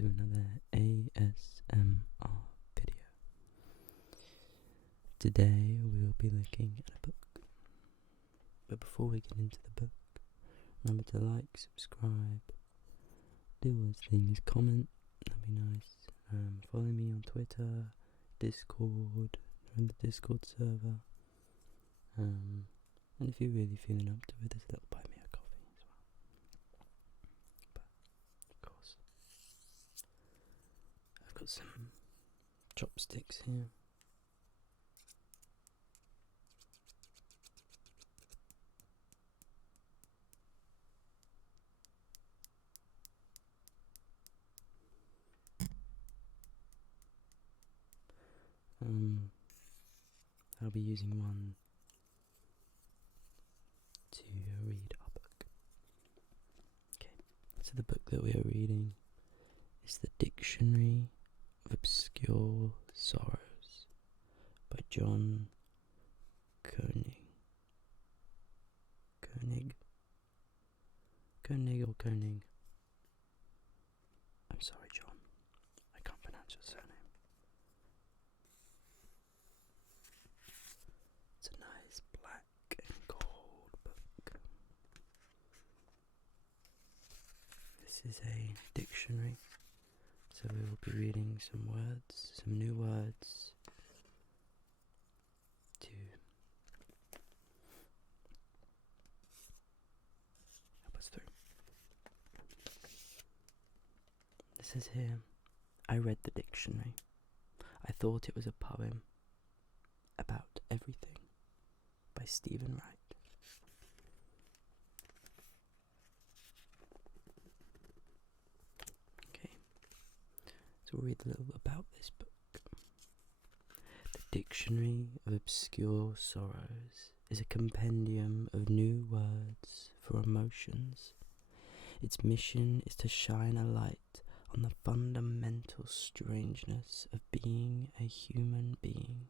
to another ASMR video. Today we'll be looking at a book, but before we get into the book, remember to like, subscribe, do all those things, comment, that'd be nice. Follow me on Twitter, Discord, join the Discord server, and if you're really feeling up to it, there's a little buy me a coffee as well. But of course, I've got some chopsticks here. I'll be using one to read our book. Okay, so the book that we are reading is The Dictionary of Obscure Sorrows by John Koenig. Koenig or Koenig? I'm sorry, John. I can't pronounce your surname. It's a nice black and gold book. This is a dictionary, so we will be reading some words, some new words to help us through. It says here, I read the dictionary. I thought it was a poem about everything by Stephen Wright. Okay, so we'll read a little about this book. The Dictionary of Obscure Sorrows is a compendium of new words for emotions. Its mission is to shine a light on the fundamental strangeness of being a human being.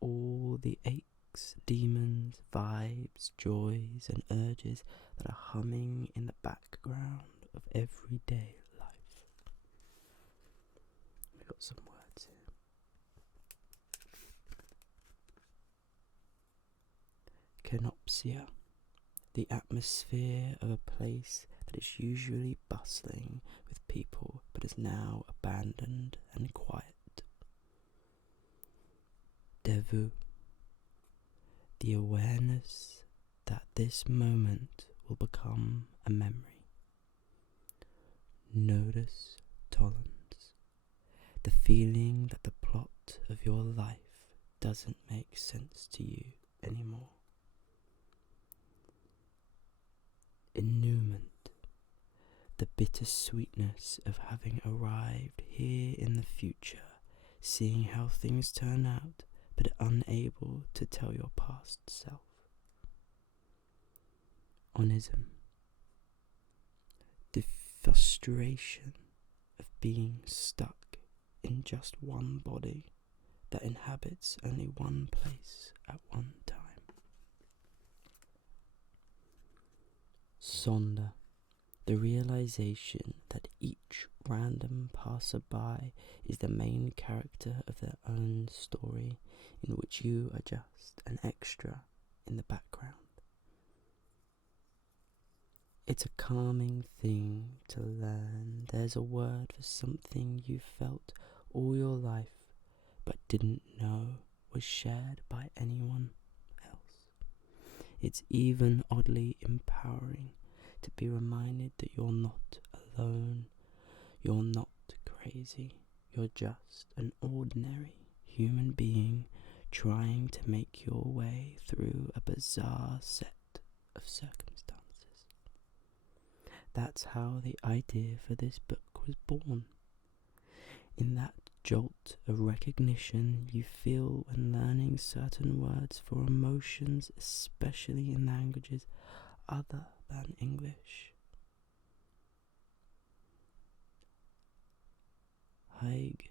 All the aches, demons, vibes, joys and urges that are humming in the background of everyday life. We've got some words here. Kenopsia, the atmosphere of a place that is usually bustling with people but is now abandoned and quiet. Devu, the awareness that this moment will become a memory. Nodus tollens, the feeling that the plot of your life doesn't make sense to you anymore. Innument, the bittersweetness of having arrived here in the future, seeing how things turn out, but unable to tell your past self. Onism, the frustration of being stuck in just one body that inhabits only one place at one time. Sonda, the realization that each random passerby is the main character of their own story, in which you are just an extra in the background. It's a calming thing to learn there's a word for something you felt all your life but didn't know was shared by anyone else. It's even oddly empowering to be reminded that you're not alone, you're not crazy, you're just an ordinary human being trying to make your way through a bizarre set of circumstances. That's how the idea for this book was born. In that jolt of recognition you feel when learning certain words for emotions, especially in languages other than English. Haig,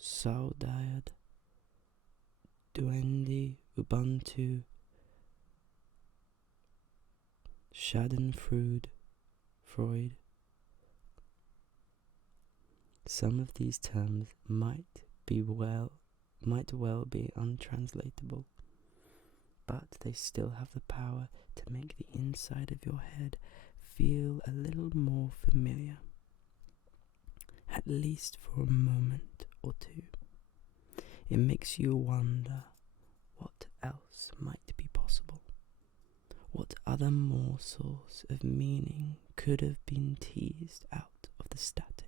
Saudade, Duende, Ubuntu, Schadenfreude, Freud, Some of these terms might well be untranslatable, but they still have the power to make the inside of your head feel a little more familiar, at least for a moment or two. It makes you wonder what else might be possible. What other morsels of meaning could have been teased out of the static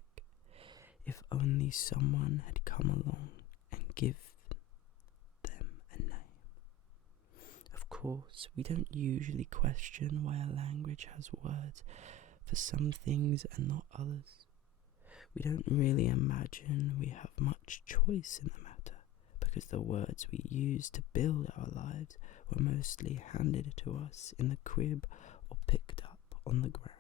if only someone had come along and given them a name? Of course, we don't usually question why a language has words for some things and not others. We don't really imagine we have much choice in the matter, because the words we use to build our lives were mostly handed to us in the crib or picked up on the ground.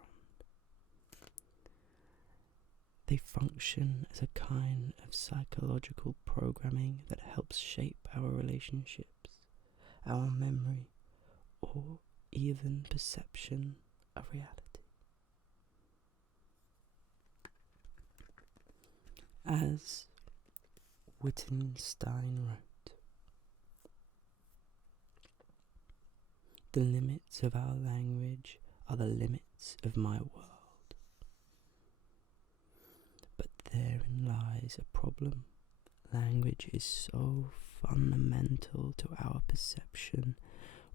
They function as a kind of psychological programming that helps shape our relationships, our memory, or even perception of reality. As Wittgenstein wrote, "The limits of our language are the limits of my world." But therein lies a problem. Language is so fundamental to our perception,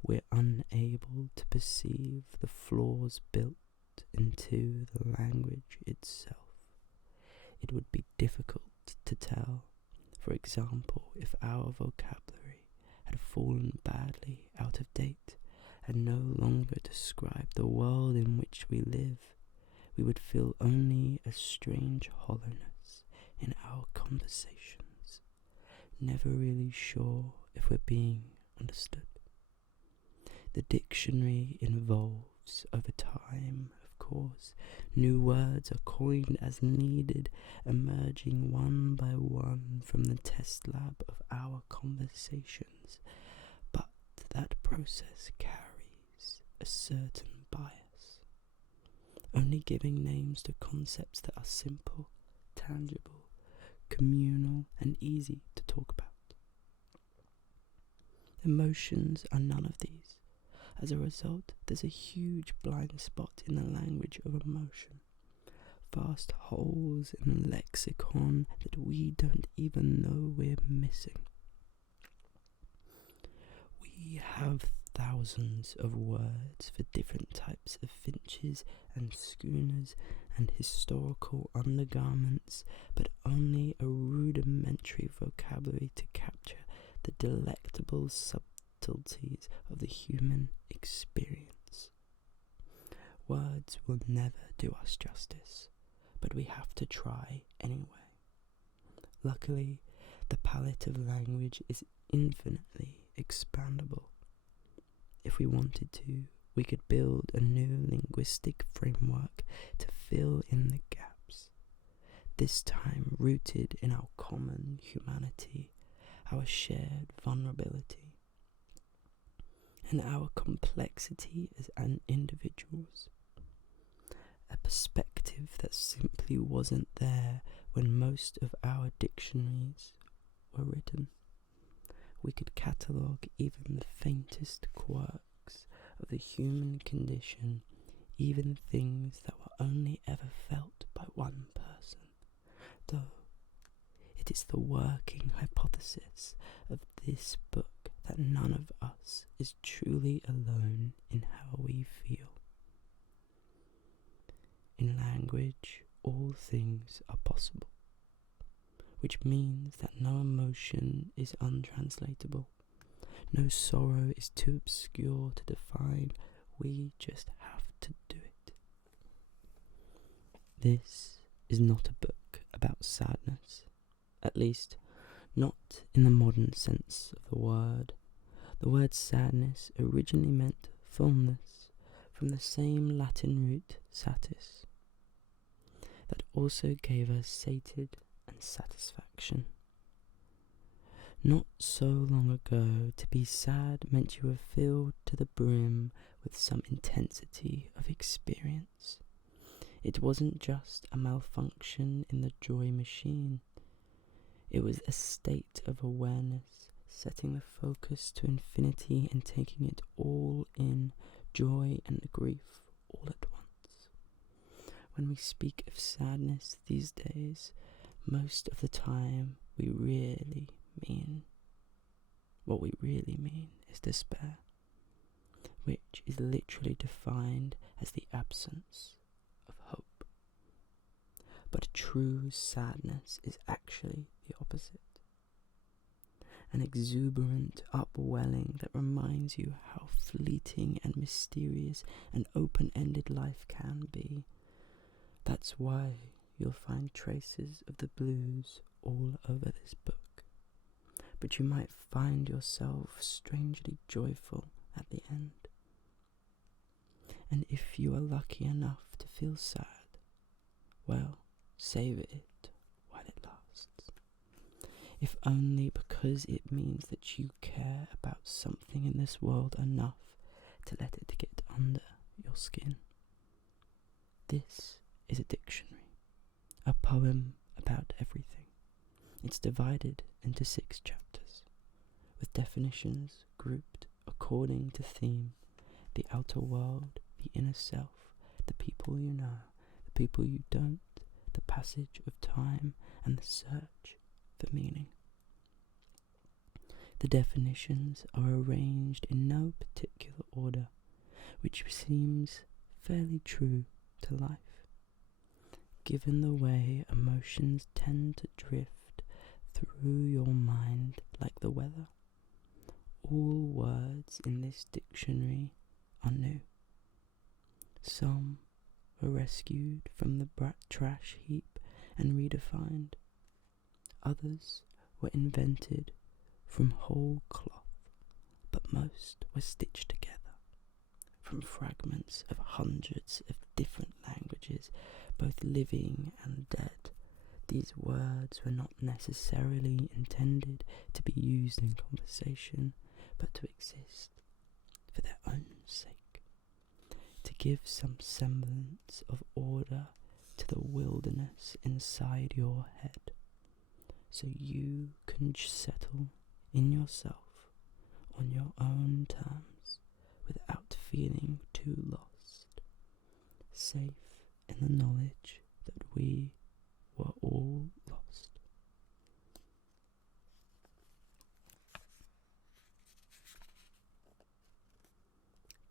we're unable to perceive the flaws built into the language itself. It would be difficult to tell, for example, if our vocabulary had fallen badly out of date and no longer described the world in which we live. We would feel only a strange hollowness in our conversations, never really sure if we're being understood. The dictionary evolves over time, of course. New words are coined as needed, emerging one by one from the test lab of our conversations. But that process carries a certain bias, only giving names to concepts that are simple, tangible, communal, and easy to talk about. Emotions are none of these. As a result, there's a huge blind spot in the language of emotion, vast holes in the lexicon that we don't even know we're missing. We have thousands of words for different types of finches and schooners and historical undergarments, but only a rudimentary vocabulary to capture the delectable subtleties of the human experience. Words will never do us justice, but we have to try anyway. Luckily, the palette of language is infinitely expandable. If we wanted to, we could build a new linguistic framework to fill in the gaps, this time rooted in our common humanity, our shared vulnerability, and our complexity as individuals. A perspective that simply wasn't there when most of our dictionaries were written. We could catalogue even the faintest quirks of the human condition, even things that were only ever felt by one person, though it is the working hypothesis of this book that none of us is truly alone in how we feel. In language, all things are possible, which means that no emotion is untranslatable. No sorrow is too obscure to define. We just have to do it. This is not a book about sadness, at least not in the modern sense of the word. The word sadness originally meant fullness, from the same Latin root satis, that also gave us sated and satisfaction. Not so long ago, to be sad meant you were filled to the brim with some intensity of experience. It wasn't just a malfunction in the joy machine. It was a state of awareness, setting the focus to infinity and taking it all in, joy and grief, all at once. When we speak of sadness these days, most of the time what we really mean is despair, which is literally defined as the absence of hope. But true sadness is actually the opposite. An exuberant upwelling that reminds you how fleeting and mysterious and open-ended life can be. That's why you'll find traces of the blues all over this book. But you might find yourself strangely joyful at the end. And if you are lucky enough to feel sad, well, savour it while it lasts. If only because it means that you care about something in this world enough to let it get under your skin. This is a dictionary, a poem about everything. It's divided into 6 chapters, with definitions grouped according to theme: the outer world, the inner self, the people you know, the people you don't, the passage of time, and the search for meaning. The definitions are arranged in no particular order, which seems fairly true to life, given the way emotions tend to drift through your mind like the weather. All words in this dictionary are new. Some were rescued from the trash heap and redefined. Others were invented from whole cloth, but most were stitched together from fragments of hundreds of different languages, both living and dead. These words were not necessarily intended to be used in conversation, but to exist for their own sake, to give some semblance of order to the wilderness inside your head, so you can settle in yourself on your own terms without feeling too lost, safe in the knowledge that we were all lost.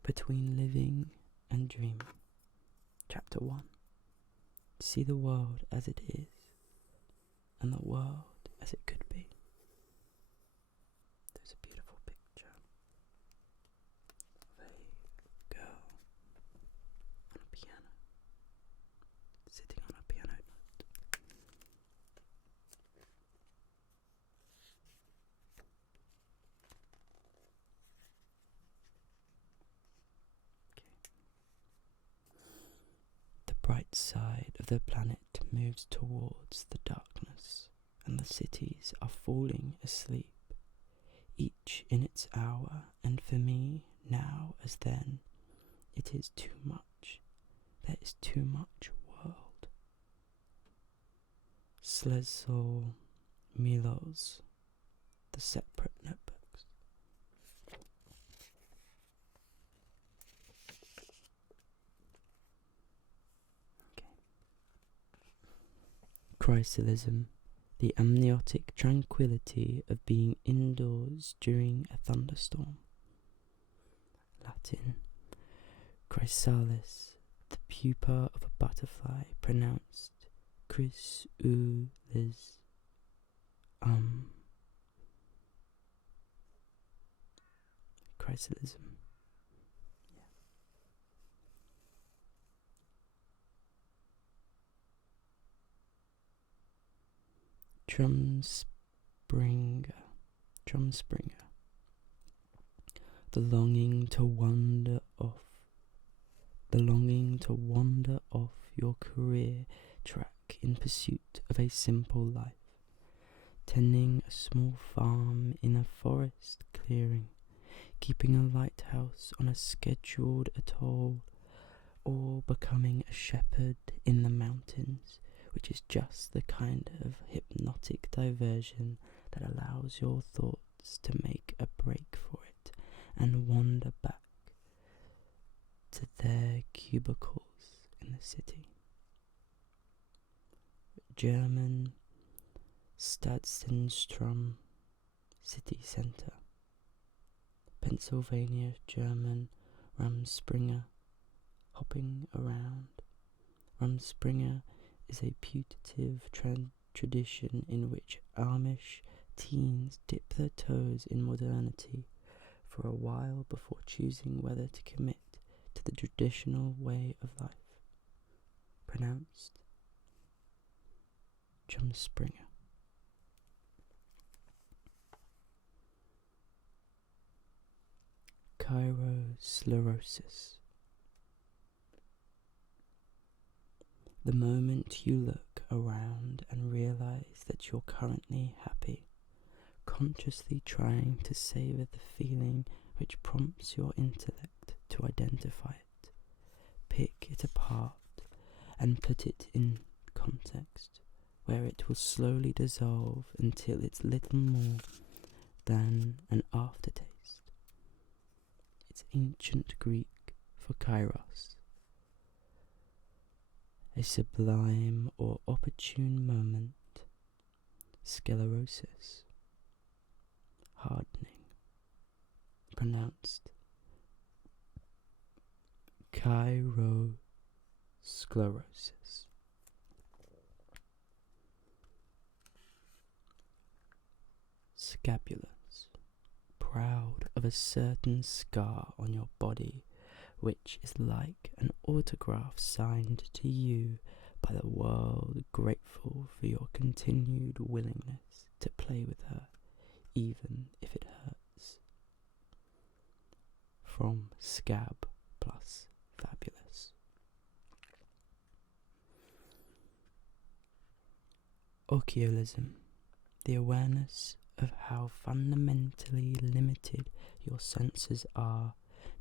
Between living and dreaming. Chapter 1. See the world as it is, and the world as it could be. There's a beautiful picture of a girl on a piano, sitting on a piano note. The bright side of the planet moves towards the darkness, and the cities are falling asleep, each in its hour, and for me, now as then, it is too much. There is too much world. Slezol Milos, The Separate Notebooks. Chrysalism, the amniotic tranquility of being indoors during a thunderstorm. Latin, chrysalis, the pupa of a butterfly, pronounced chrysalis. Chrysalism. Drumspringer, the longing to wander off your career track in pursuit of a simple life, tending a small farm in a forest clearing, keeping a lighthouse on a scheduled atoll, or becoming a shepherd in the mountains, which is just the kind of hypnotic diversion that allows your thoughts to make a break for it and wander back to their cubicles in the city. German Stadtzentrum, city center. Pennsylvania German Rumspringa, hopping around. Rumspringa is a putative tradition in which Amish teens dip their toes in modernity for a while before choosing whether to commit to the traditional way of life. Pronounced Rumspringa. Chirosclerosis. The moment you look around and realize that you're currently happy, consciously trying to savor the feeling which prompts your intellect to identify it, pick it apart and put it in context, where it will slowly dissolve until it's little more than an aftertaste. It's ancient Greek for kairos, a sublime or opportune moment. Sclerosis, hardening, pronounced chirosclerosis. Scapulars, proud of a certain scar on your body which is like an autograph signed to you by the world, grateful for your continued willingness to play with her, even if it hurts. From Scab plus Fabulous. Ociolism, the awareness of how fundamentally limited your senses are,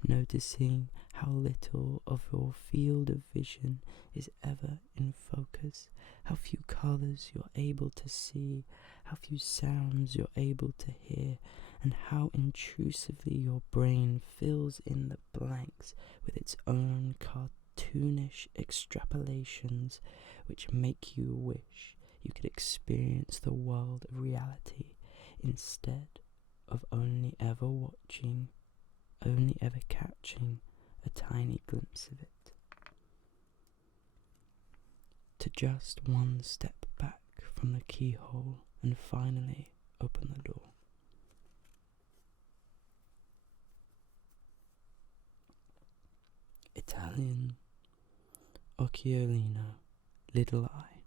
noticing how little of your field of vision is ever in focus, how few colours you're able to see, how few sounds you're able to hear, and how intrusively your brain fills in the blanks with its own cartoonish extrapolations which make you wish you could experience the world of reality instead of only ever catching a tiny glimpse of it. To just one step back from the keyhole and finally open the door. Italian Occhiolino, little eye.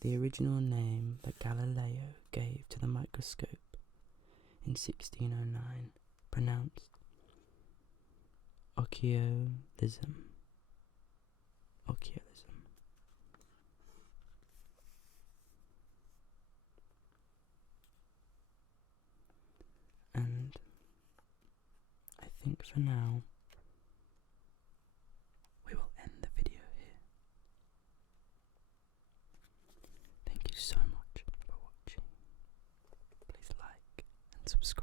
The original name that Galileo gave to the microscope in 1609, pronounced Occhiolism. Occhiolism. And I think for now we will end the video here. Thank you so much for watching. Please like and subscribe.